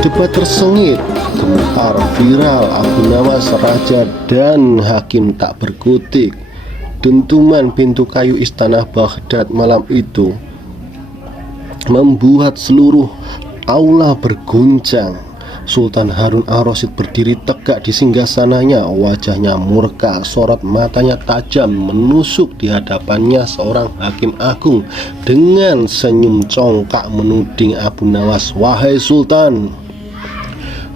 Debat tersengit, gempar viral, Abu Nawas raja dan hakim tak berkutik. Dentuman pintu kayu istana Baghdad malam itu membuat seluruh aula berguncang. Sultan Harun al-Rasyid berdiri tegak di singgasananya, wajahnya murka, sorot matanya tajam menusuk di hadapannya seorang hakim agung dengan senyum congkak menuding Abu Nawas, "Wahai Sultan,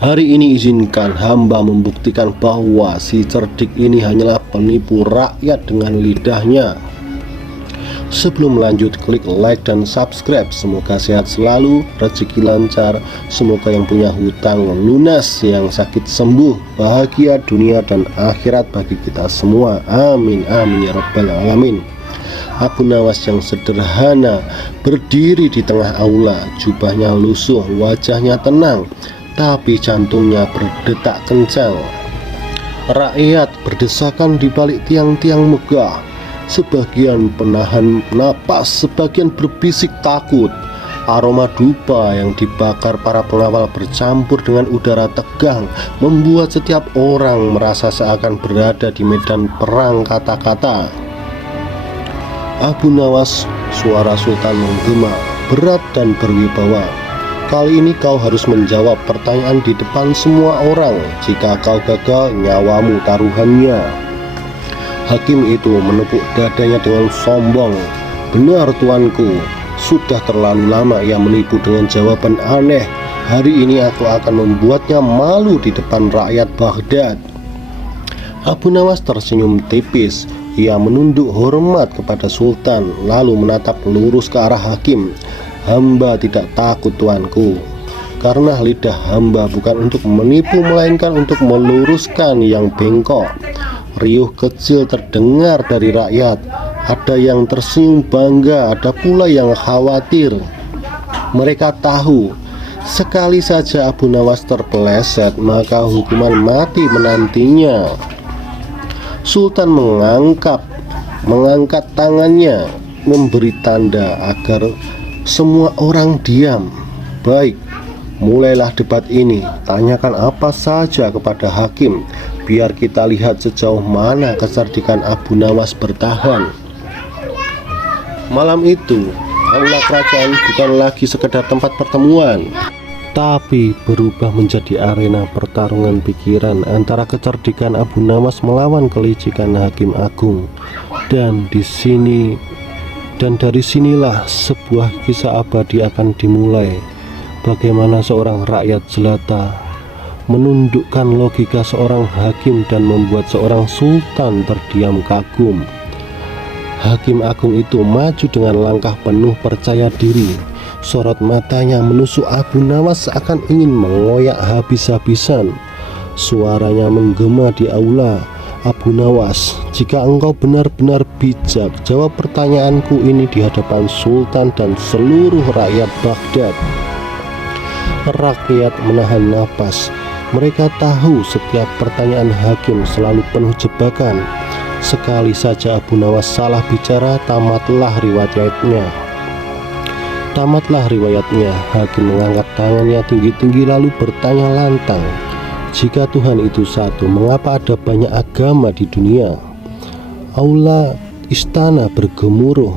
hari ini izinkan hamba membuktikan bahwa si cerdik ini hanyalah penipu rakyat dengan lidahnya." Sebelum lanjut, klik like dan subscribe. Semoga sehat selalu, rezeki lancar, semoga yang punya hutang lunas, yang sakit sembuh, bahagia dunia dan akhirat bagi kita semua. Amin amin ya rabbal alamin. Abu Nawas yang sederhana berdiri di tengah aula, jubahnya lusuh, wajahnya tenang, tapi jantungnya berdetak kencang. Rakyat berdesakan di balik tiang-tiang megah. Sebagian penahan napas, sebagian berbisik takut. Aroma dupa yang dibakar para pengawal bercampur dengan udara tegang membuat setiap orang merasa seakan berada di medan perang kata-kata. "Abu Nawas," suara Sultan menggema berat dan berwibawa, "kali ini kau harus menjawab pertanyaan di depan semua orang. Jika kau gagal, nyawamu taruhannya." Hakim itu menepuk dadanya dengan sombong. "Benar tuanku, sudah terlalu lama ia menipu dengan jawaban aneh. Hari ini aku akan membuatnya malu di depan rakyat Baghdad." Abu Nawas tersenyum tipis. Ia menunduk hormat kepada Sultan, lalu menatap lurus ke arah hakim. "Hamba tidak takut tuanku, karena lidah hamba bukan untuk menipu melainkan untuk meluruskan yang bengkok." Riuh kecil terdengar dari rakyat. Ada yang tersenyum bangga, ada pula yang khawatir. Mereka tahu, sekali saja Abu Nawas terpeleset, maka hukuman mati menantinya. Sultan mengangkat tangannya, memberi tanda agar semua orang diam. "Baik, mulailah debat ini. Tanyakan apa saja kepada hakim. Biar kita lihat sejauh mana kecerdikan Abu Nawas bertahan." Malam itu, aula kerajaan bukan lagi sekedar tempat pertemuan, tapi berubah menjadi arena pertarungan pikiran antara kecerdikan Abu Nawas melawan kelicikan hakim agung. Dan dari sinilah sebuah kisah abadi akan dimulai. Bagaimana seorang rakyat jelata menundukkan logika seorang hakim dan membuat seorang sultan terdiam kagum. Hakim agung itu maju dengan langkah penuh percaya diri. Sorot matanya menusuk Abu Nawas seakan ingin mengoyak habis-habisan. Suaranya menggema di aula. "Abu Nawas, jika engkau benar-benar bijak, jawab pertanyaanku ini di hadapan Sultan dan seluruh rakyat Baghdad." Rakyat menahan napas. Mereka tahu setiap pertanyaan hakim selalu penuh jebakan. Sekali saja Abu Nawas salah bicara, tamatlah riwayatnya. Hakim mengangkat tangannya tinggi-tinggi lalu bertanya lantang, "Jika Tuhan itu satu, mengapa ada banyak agama di dunia?" Aula istana bergemuruh.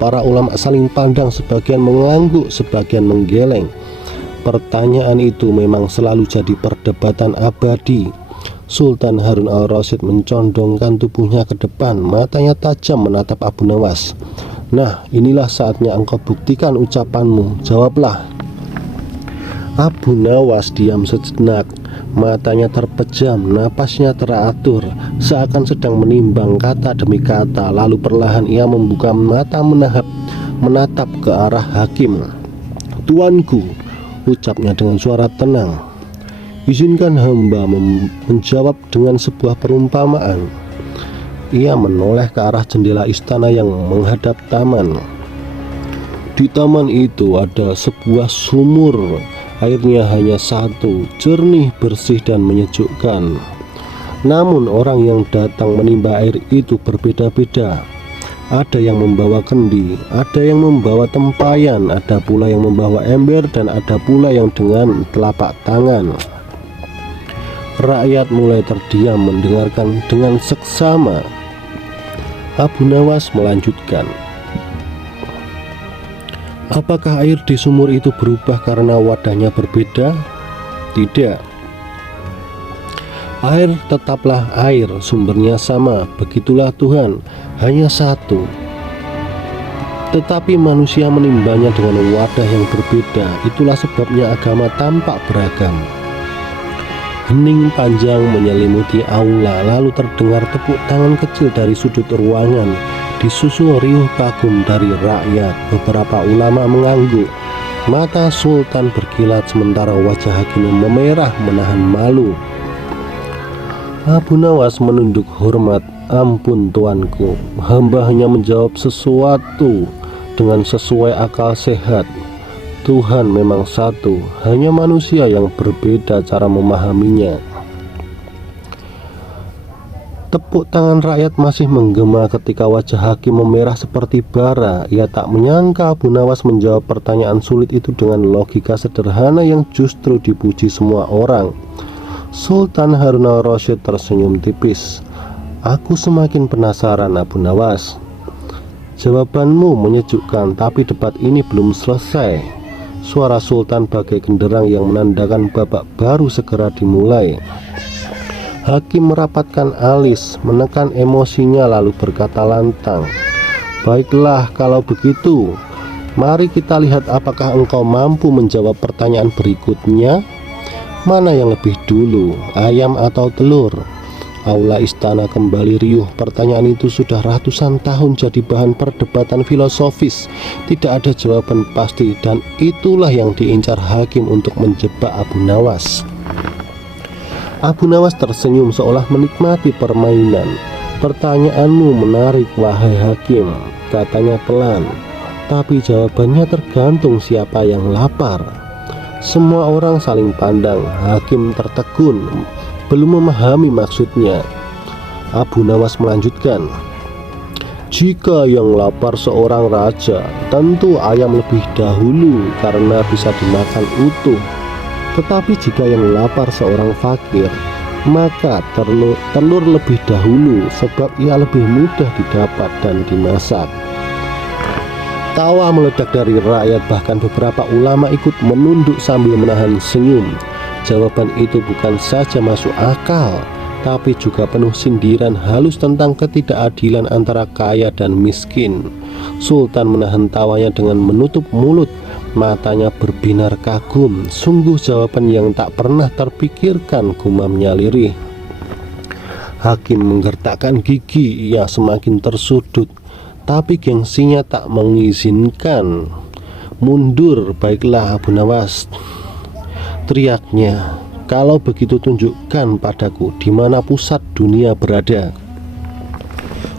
Para ulama saling pandang, sebagian mengangguk, sebagian menggeleng. Pertanyaan itu memang selalu jadi perdebatan abadi. Sultan Harun al-Rasyid mencondongkan tubuhnya ke depan, matanya tajam menatap Abu Nawas. "Nah, inilah saatnya engkau buktikan ucapanmu, jawablah." Abu Nawas diam sejenak, matanya terpejam, napasnya teratur, seakan sedang menimbang kata demi kata. Lalu perlahan ia membuka mata menatap ke arah hakim. "Tuanku," ucapnya dengan suara tenang, "izinkan hamba menjawab dengan sebuah perumpamaan." Ia menoleh ke arah jendela istana yang menghadap taman. Di taman itu ada sebuah sumur. Airnya hanya satu, jernih, bersih, dan menyejukkan. Namun orang yang datang menimba air itu berbeda-beda. Ada yang membawa kendi, ada yang membawa tempayan, ada pula yang membawa ember, dan ada pula yang dengan telapak tangan. Rakyat mulai terdiam mendengarkan dengan seksama. Abu Nawas melanjutkan, apakah air di sumur itu berubah karena wadahnya berbeda? Tidak. Air tetaplah air, sumbernya sama, begitulah Tuhan, hanya satu. Tetapi manusia menimbanya dengan wadah yang berbeda, itulah sebabnya agama tampak beragam. Hening panjang menyelimuti aula, lalu terdengar tepuk tangan kecil dari sudut ruangan, disusul riuh kagum dari rakyat. Beberapa ulama mengangguk. Mata Sultan berkilat sementara wajah hakim memerah menahan malu. Abu Nawas menunduk hormat. Ampun tuanku, hamba hanya menjawab sesuatu dengan sesuai akal sehat. Tuhan memang satu, hanya manusia yang berbeda cara memahaminya. Tepuk tangan rakyat masih menggema ketika wajah hakim memerah seperti bara. Ia tak menyangka Abu Nawas menjawab pertanyaan sulit itu dengan logika sederhana yang justru dipuji semua orang. Sultan Harun al-Rasyid tersenyum tipis. Aku semakin penasaran, Abu Nawas. Jawabanmu menyejukkan, tapi debat ini belum selesai. Suara Sultan bagai genderang yang menandakan babak baru segera dimulai. Hakim merapatkan alis, menekan emosinya lalu berkata lantang, baiklah kalau begitu, mari kita lihat apakah engkau mampu menjawab pertanyaan berikutnya. Mana yang lebih dulu, ayam atau telur? Aula istana kembali riuh. Pertanyaan itu sudah ratusan tahun jadi bahan perdebatan filosofis. Tidak ada jawaban pasti, dan itulah yang diincar hakim untuk menjebak Abu Nawas. Abu Nawas tersenyum seolah menikmati permainan. Pertanyaanmu menarik, wahai hakim, katanya pelan. Tapi jawabannya tergantung siapa yang lapar. Semua orang saling pandang. Hakim tertegun, belum memahami maksudnya. Abu Nawas melanjutkan, jika yang lapar seorang raja, tentu ayam lebih dahulu karena bisa dimakan utuh. Tetapi jika yang lapar seorang fakir, maka telur lebih dahulu sebab ia lebih mudah didapat dan dimasak. Tawa meledak dari rakyat, bahkan beberapa ulama ikut menunduk sambil menahan senyum. Jawaban itu bukan saja masuk akal, tapi juga penuh sindiran halus tentang ketidakadilan antara kaya dan miskin. Sultan menahan tawanya dengan menutup mulut, matanya berbinar kagum. Sungguh jawaban yang tak pernah terpikirkan, gumamnya lirih. Hakim menggertakkan gigi, ia semakin tersudut, tapi gengsinya tak mengizinkan. Mundur, baiklah Abu Nawas, teriaknya. Kalau begitu tunjukkan padaku di mana pusat dunia berada.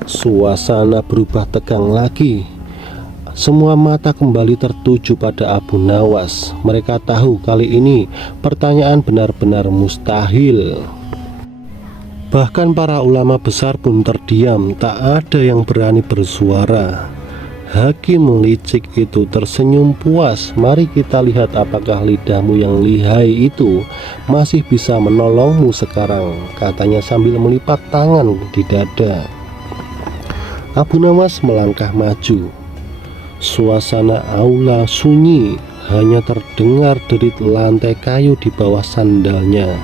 Suasana berubah tegang lagi. Semua mata kembali tertuju pada Abu Nawas. Mereka tahu kali ini pertanyaan benar-benar mustahil. Bahkan para ulama besar pun terdiam, tak ada yang berani bersuara. Hakim licik itu tersenyum puas. Mari kita lihat apakah lidahmu yang lihai itu masih bisa menolongmu sekarang, katanya sambil melipat tangan di dada. Abu Nawas melangkah maju. Suasana aula sunyi, hanya terdengar derit lantai kayu di bawah sandalnya.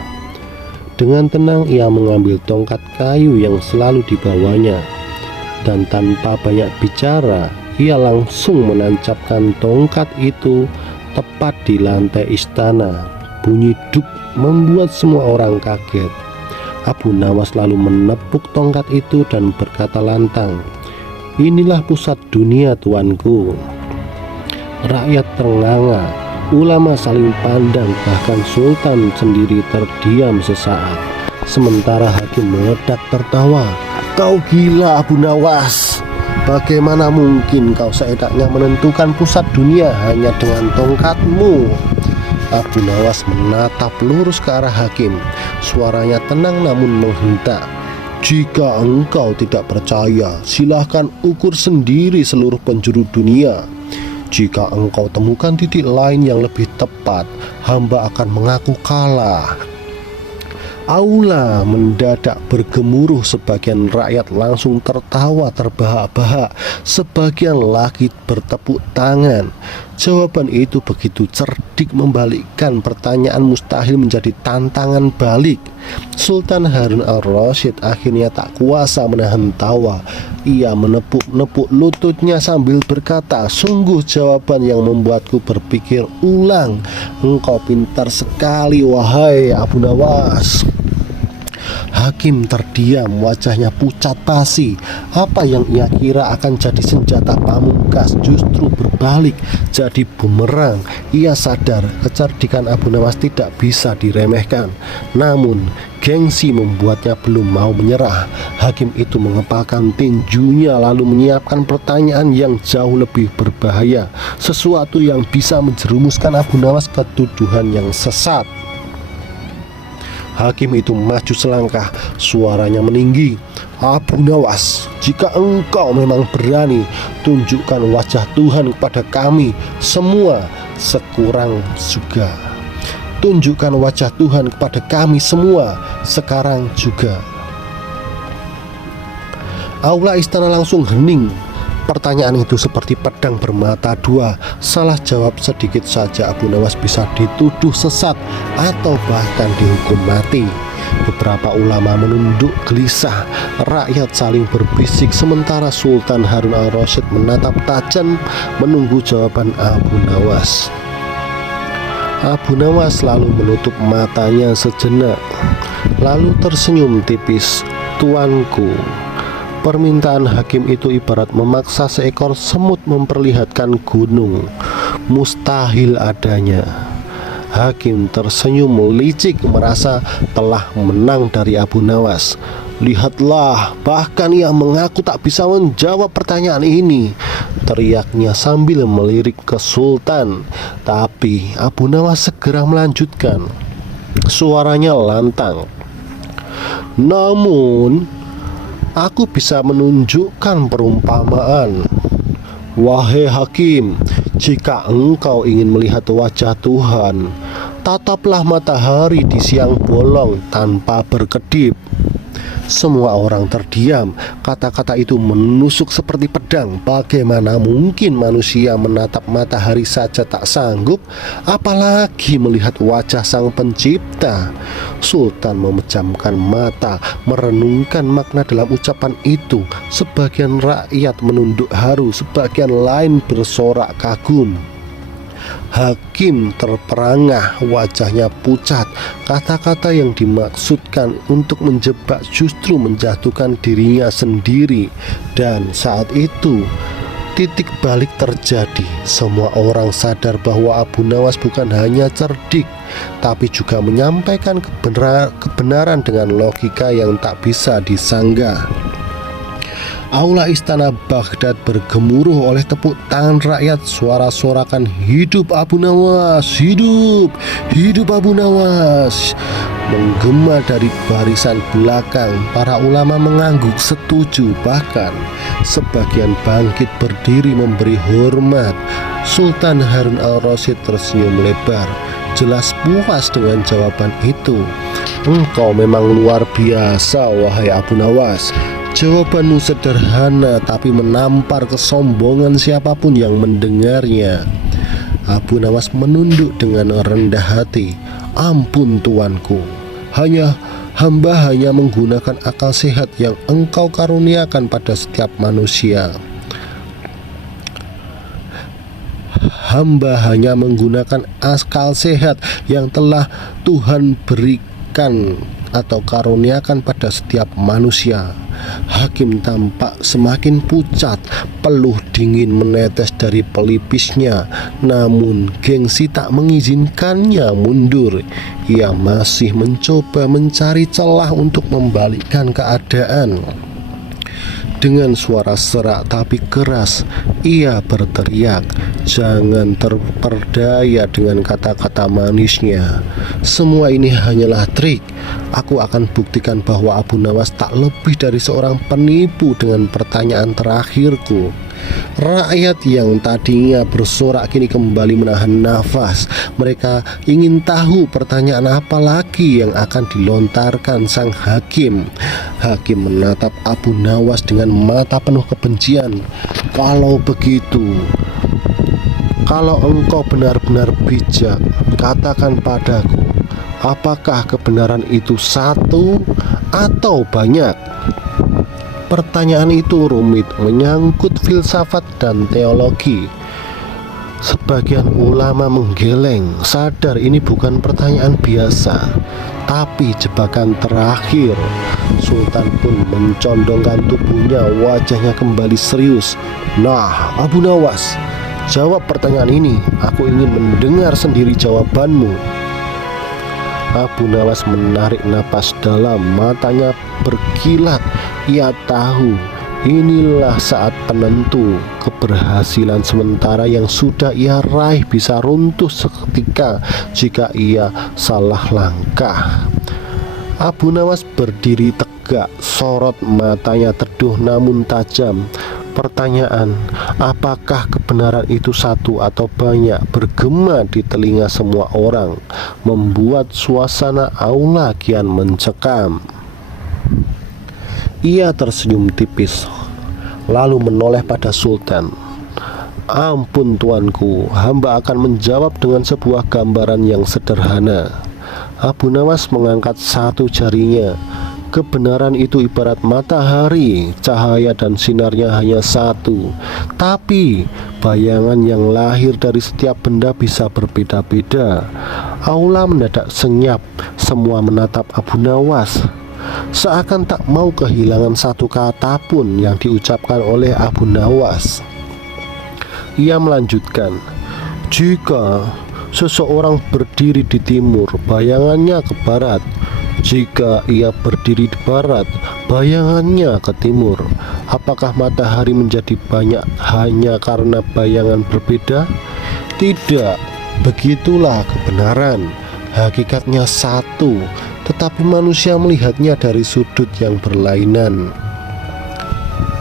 Dengan tenang ia mengambil tongkat kayu yang selalu dibawanya, dan tanpa banyak bicara ia langsung menancapkan tongkat itu tepat di lantai istana. Bunyi duk membuat semua orang kaget. Abu Nawas lalu menepuk tongkat itu dan berkata lantang, inilah pusat dunia tuanku. Rakyat ternganga, ulama saling pandang, bahkan Sultan sendiri terdiam sesaat. Sementara hakim meledak tertawa, kau gila Abu Nawas. Bagaimana mungkin kau seenaknya menentukan pusat dunia hanya dengan tongkatmu? Abu Nawas menatap lurus ke arah hakim. Suaranya tenang namun menghentak. Jika engkau tidak percaya, silahkan ukur sendiri seluruh penjuru dunia. Jika engkau temukan titik lain yang lebih tepat, hamba akan mengaku kalah." Aula mendadak bergemuruh, sebagian rakyat langsung tertawa terbahak-bahak, sebagian lagi bertepuk tangan. Jawaban itu begitu cerdik, membalikkan pertanyaan mustahil menjadi tantangan balik. Sultan Harun al-Rasyid akhirnya tak kuasa menahan tawa. Ia menepuk-nepuk lututnya sambil berkata, "Sungguh jawaban yang membuatku berpikir ulang. Engkau pintar sekali, wahai Abu Nawas." Hakim terdiam, wajahnya pucat pasi. Apa yang ia kira akan jadi senjata pamungkas justru berbalik jadi bumerang. Ia sadar kecerdikan Abu Nawas tidak bisa diremehkan. Namun gengsi membuatnya belum mau menyerah. Hakim itu mengepalkan tinjunya lalu menyiapkan pertanyaan yang jauh lebih berbahaya, sesuatu yang bisa menjerumuskan Abu Nawas ke tuduhan yang sesat. Hakim itu maju selangkah, suaranya meninggi. "Abu Nawas, jika engkau memang berani, tunjukkan wajah Tuhan kepada kami semua sekurang juga. Tunjukkan wajah Tuhan kepada kami semua sekarang juga." Aula istana langsung hening. Pertanyaan itu seperti pedang bermata dua. Salah jawab sedikit saja Abu Nawas bisa dituduh sesat atau bahkan dihukum mati. Beberapa ulama menunduk gelisah. Rakyat saling berbisik sementara Sultan Harun al-Rasyid menatap tajam menunggu jawaban Abu Nawas. Abu Nawas lalu menutup matanya sejenak, lalu tersenyum tipis. "Tuanku, permintaan hakim itu ibarat memaksa seekor semut memperlihatkan gunung. Mustahil adanya." Hakim tersenyum licik, merasa telah menang dari Abu Nawas. "Lihatlah, bahkan ia mengaku tak bisa menjawab pertanyaan ini," teriaknya sambil melirik ke Sultan. Tapi Abu Nawas segera melanjutkan. Suaranya lantang. "Namun aku bisa menunjukkan perumpamaan. Wahai hakim, jika engkau ingin melihat wajah Tuhan, tataplah matahari di siang bolong tanpa berkedip." Semua orang terdiam. Kata-kata itu menusuk seperti pedang. Bagaimana mungkin manusia menatap matahari saja tak sanggup, apalagi melihat wajah sang pencipta? Sultan memejamkan mata, merenungkan makna dalam ucapan itu. Sebagian rakyat menunduk haru, sebagian lain bersorak kagum. Hakim terperangah, wajahnya pucat. Kata-kata yang dimaksudkan untuk menjebak justru menjatuhkan dirinya sendiri. Dan saat itu titik balik terjadi. Semua orang sadar bahwa Abu Nawas bukan hanya cerdik, tapi juga menyampaikan kebenaran dengan logika yang tak bisa disanggah. Aula istana Baghdad bergemuruh oleh tepuk tangan rakyat. Suara sorakan, "Hidup Abu Nawas! Hidup! Hidup Abu Nawas!" menggema dari barisan belakang. Para ulama mengangguk setuju, bahkan sebagian bangkit berdiri memberi hormat. Sultan Harun al-Rasyid tersenyum lebar, jelas puas dengan jawaban itu. "Engkau memang luar biasa, wahai Abu Nawas. Jawabanmu sederhana tapi menampar kesombongan siapapun yang mendengarnya." Abu Nawas menunduk dengan rendah hati. "Ampun tuanku, hamba hanya menggunakan akal sehat yang engkau karuniakan pada setiap manusia. Hamba hanya menggunakan akal sehat yang telah Tuhan berikan atau karuniakan pada setiap manusia." Hakim tampak semakin pucat, peluh dingin menetes dari pelipisnya. Namun gengsi tak mengizinkannya mundur. Ia masih mencoba mencari celah untuk membalikkan keadaan. Dengan suara serak tapi keras, ia berteriak, "Jangan terperdaya dengan kata-kata manisnya. Semua ini hanyalah trik. Aku akan buktikan bahwa Abu Nawas tak lebih dari seorang penipu dengan pertanyaan terakhirku." Rakyat yang tadinya bersorak kini kembali menahan nafas. Mereka ingin tahu pertanyaan apa lagi yang akan dilontarkan sang hakim. Hakim menatap Abu Nawas dengan mata penuh kebencian. "Kalau begitu, kalau engkau benar-benar bijak, katakan padaku, apakah kebenaran itu satu atau banyak?" Pertanyaan itu rumit, menyangkut filsafat dan teologi. Sebagian ulama menggeleng, sadar ini bukan pertanyaan biasa, tapi jebakan terakhir. Sultan pun mencondongkan tubuhnya, wajahnya kembali serius. "Nah, Abu Nawas, jawab pertanyaan ini. Aku ingin mendengar sendiri jawabanmu." Abu Nawas menarik napas dalam, matanya berkilat. Ia tahu inilah saat penentu. Keberhasilan sementara yang sudah ia raih bisa runtuh seketika jika ia salah langkah. Abu Nawas berdiri tegak, sorot matanya teduh namun tajam. Pertanyaan, apakah kebenaran itu satu atau banyak, bergema di telinga semua orang, membuat suasana aula kian mencekam. Ia tersenyum tipis, lalu menoleh pada Sultan. "Ampun tuanku, hamba akan menjawab dengan sebuah gambaran yang sederhana." Abu Nawas mengangkat satu jarinya. "Kebenaran itu ibarat matahari, cahaya dan sinarnya hanya satu. Tapi bayangan yang lahir dari setiap benda bisa berbeda-beda." Aula mendadak senyap, semua menatap Abu Nawas, seakan tak mau kehilangan satu kata pun yang diucapkan oleh Abu Nawas. Ia melanjutkan, "Jika seseorang berdiri di timur, bayangannya ke barat. Jika ia berdiri di barat, bayangannya ke timur. Apakah matahari menjadi banyak hanya karena bayangan berbeda? Tidak, begitulah kebenaran. Hakikatnya satu, tetapi manusia melihatnya dari sudut yang berlainan."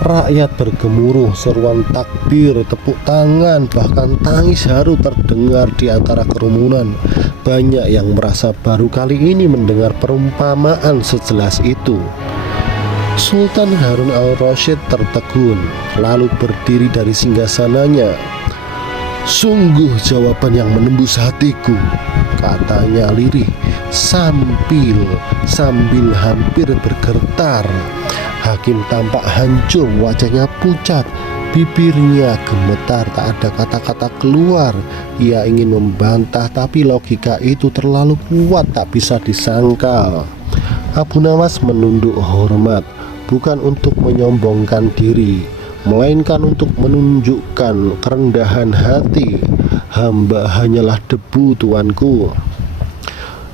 Rakyat bergemuruh, seruan takbir, tepuk tangan, bahkan tangis haru terdengar di antara kerumunan. Banyak yang merasa baru kali ini mendengar perumpamaan sejelas itu. Sultan Harun al-Rasyid tertegun, lalu berdiri dari singgasananya. "Sungguh jawaban yang menembus hatiku," katanya lirih sambil hampir bergetar. Hakim tampak hancur, wajahnya pucat, bibirnya gemetar, tak ada kata-kata keluar. Ia ingin membantah, tapi logika itu terlalu kuat, tak bisa disangkal. Abu Nawas menunduk hormat, bukan untuk menyombongkan diri, melainkan untuk menunjukkan kerendahan hati. "Hamba hanyalah debu, tuanku.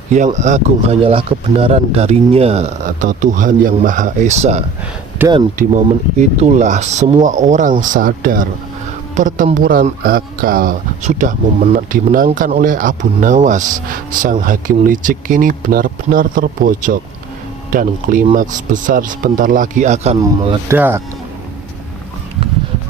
Yang agung hanyalah kebenaran darinya atau Tuhan yang Maha Esa." Dan di momen itulah semua orang sadar pertempuran akal sudah dimenangkan oleh Abu Nawas. Sang hakim licik kini benar-benar terbojok, dan klimaks besar sebentar lagi akan meledak.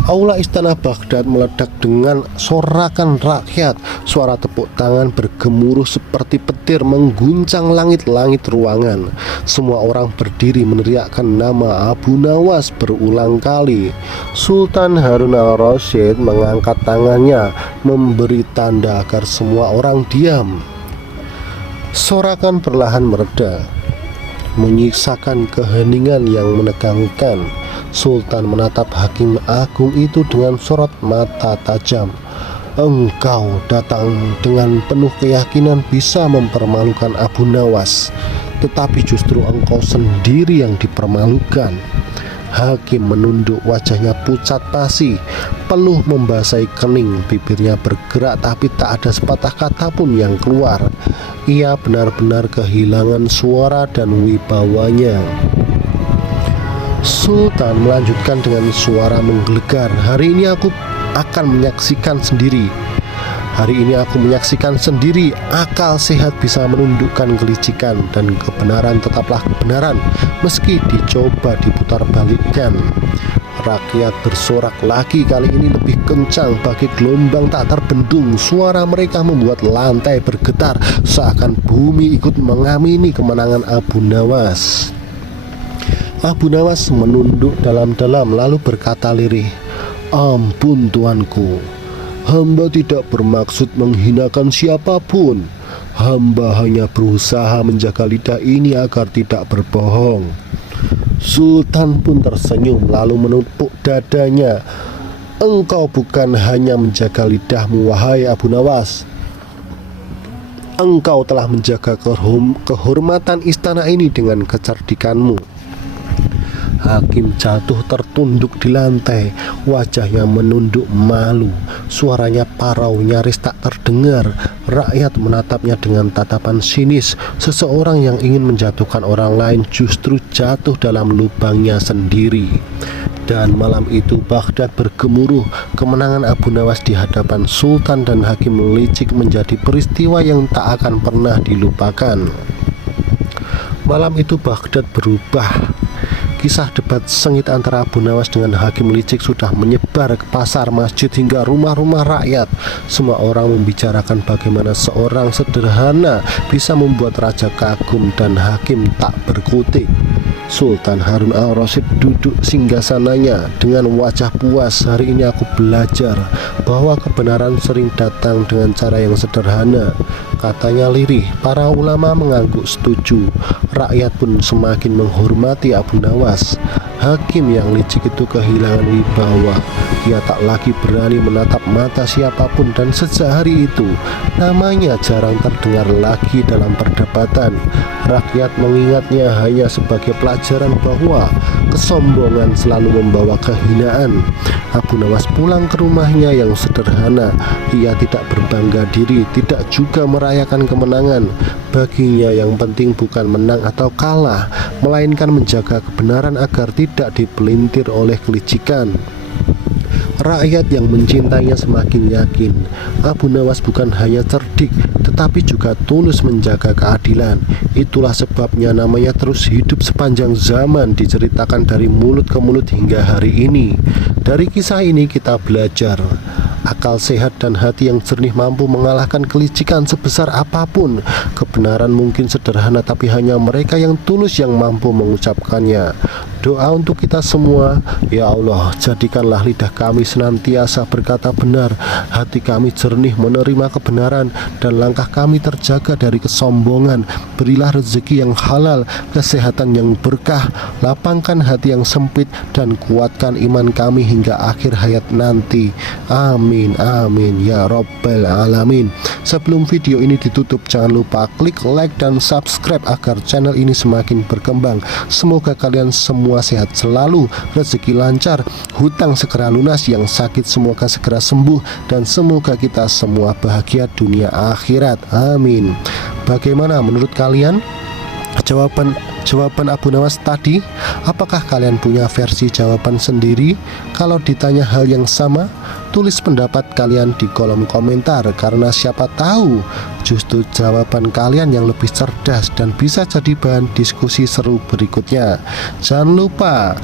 Aula istana Baghdad meledak dengan sorakan rakyat. Suara tepuk tangan bergemuruh seperti petir mengguncang langit-langit ruangan. Semua orang berdiri meneriakkan nama Abu Nawas berulang kali. Sultan Harun al-Rasyid mengangkat tangannya, memberi tanda agar semua orang diam. Sorakan perlahan mereda, menyisakan keheningan yang menegangkan. Sultan menatap hakim agung itu dengan sorot mata tajam. "Engkau datang dengan penuh keyakinan bisa mempermalukan Abu Nawas, tetapi justru engkau sendiri yang dipermalukan." Hakim menunduk, wajahnya pucat pasi, peluh membasahi kening, bibirnya bergerak tapi tak ada sepatah kata pun yang keluar. Ia benar-benar kehilangan suara dan wibawanya. Sultan melanjutkan dengan suara menggelegar, "Hari ini aku akan menyaksikan sendiri. Hari ini aku menyaksikan sendiri akal sehat bisa menundukkan kelicikan, dan kebenaran tetaplah kebenaran meski dicoba diputar balikkan." Rakyat bersorak lagi, kali ini lebih kencang bagi gelombang tak terbendung. Suara mereka membuat lantai bergetar, seakan bumi ikut mengamini kemenangan Abu Nawas. Abu Nawas menunduk dalam-dalam lalu berkata lirih, "Ampun tuanku, hamba tidak bermaksud menghinakan siapapun. Hamba hanya berusaha menjaga lidah ini agar tidak berbohong." Sultan pun tersenyum lalu menepuk dadanya. "Engkau bukan hanya menjaga lidahmu, wahai Abu Nawas. Engkau telah menjaga kehormatan istana ini dengan kecerdikanmu." Hakim jatuh tertunduk di lantai, wajahnya menunduk malu, suaranya parau nyaris tak terdengar. Rakyat menatapnya dengan tatapan sinis. Seseorang yang ingin menjatuhkan orang lain justru jatuh dalam lubangnya sendiri. Dan malam itu Baghdad bergemuruh. Kemenangan Abu Nawas di hadapan Sultan dan Hakim licik menjadi peristiwa yang tak akan pernah dilupakan. Malam itu Baghdad berubah. Kisah debat sengit antara Abu Nawas dengan Hakim licik sudah menyebar ke pasar, masjid, hingga rumah-rumah rakyat. Semua orang membicarakan bagaimana seorang sederhana bisa membuat raja kagum dan hakim tak berkutik. Sultan Harun al-Rasyid duduk singgasananya dengan wajah puas. "Hari ini aku belajar bahwa kebenaran sering datang dengan cara yang sederhana," katanya lirih. Para ulama mengangguk setuju. Rakyat pun semakin menghormati Abu Nawas. Hakim yang licik itu kehilangan wibawa. Dia tak lagi berani menatap mata siapapun, dan sejak hari itu namanya jarang terdengar lagi dalam perdebatan. Rakyat mengingatnya hanya sebagai pelajaran bahwa kesombongan selalu membawa kehinaan. Abu Nawas pulang ke rumahnya yang sederhana. Ia tidak berbangga diri, tidak juga merayakan kemenangan. Baginya yang penting bukan menang atau kalah, melainkan menjaga kebenaran agar tidak dipelintir oleh kelicikan. Rakyat yang mencintainya semakin yakin Abu Nawas bukan hanya cerdik, tetapi juga tulus menjaga keadilan. Itulah sebabnya namanya terus hidup sepanjang zaman, diceritakan dari mulut ke mulut hingga hari ini. Dari kisah ini kita belajar, akal sehat dan hati yang jernih mampu mengalahkan kelicikan sebesar apapun. Kebenaran mungkin sederhana, tapi hanya mereka yang tulus yang mampu mengucapkannya. Doa untuk kita semua, ya Allah, jadikanlah lidah kami senantiasa berkata benar, hati kami jernih menerima kebenaran, dan langkah kami terjaga dari kesombongan. Berilah rezeki yang halal, kesehatan yang berkah, lapangkan hati yang sempit, dan kuatkan iman kami hingga akhir hayat nanti. Amin, amin, ya Rabbal Alamin. Sebelum video ini ditutup, jangan lupa klik like dan subscribe agar channel ini semakin berkembang. Semoga kalian semua sehat selalu, rezeki lancar, hutang segera lunas, yang sakit semoga segera sembuh, dan semoga kita semua bahagia dunia akhirat. Amin. Bagaimana menurut kalian jawaban Abu Nawas tadi? Apakah kalian punya versi jawaban sendiri? Kalau ditanya hal yang sama, tulis pendapat kalian di kolom komentar, karena siapa tahu justru jawaban kalian yang lebih cerdas dan bisa jadi bahan diskusi seru berikutnya. Jangan lupa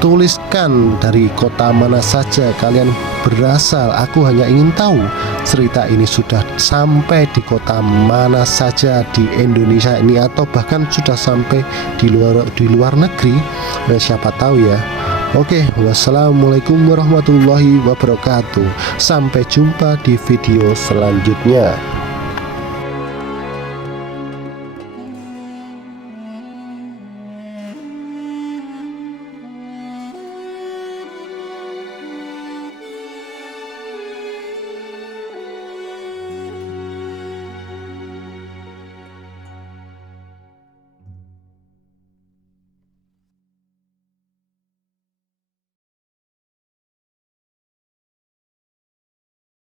tuliskan dari kota mana saja kalian berasal. Aku hanya ingin tahu cerita ini sudah sampai di kota mana saja di Indonesia ini, atau bahkan sudah sampai di luar negeri. Siapa tahu ya. Oke, wassalamualaikum warahmatullahi wabarakatuh. Sampai jumpa di video selanjutnya.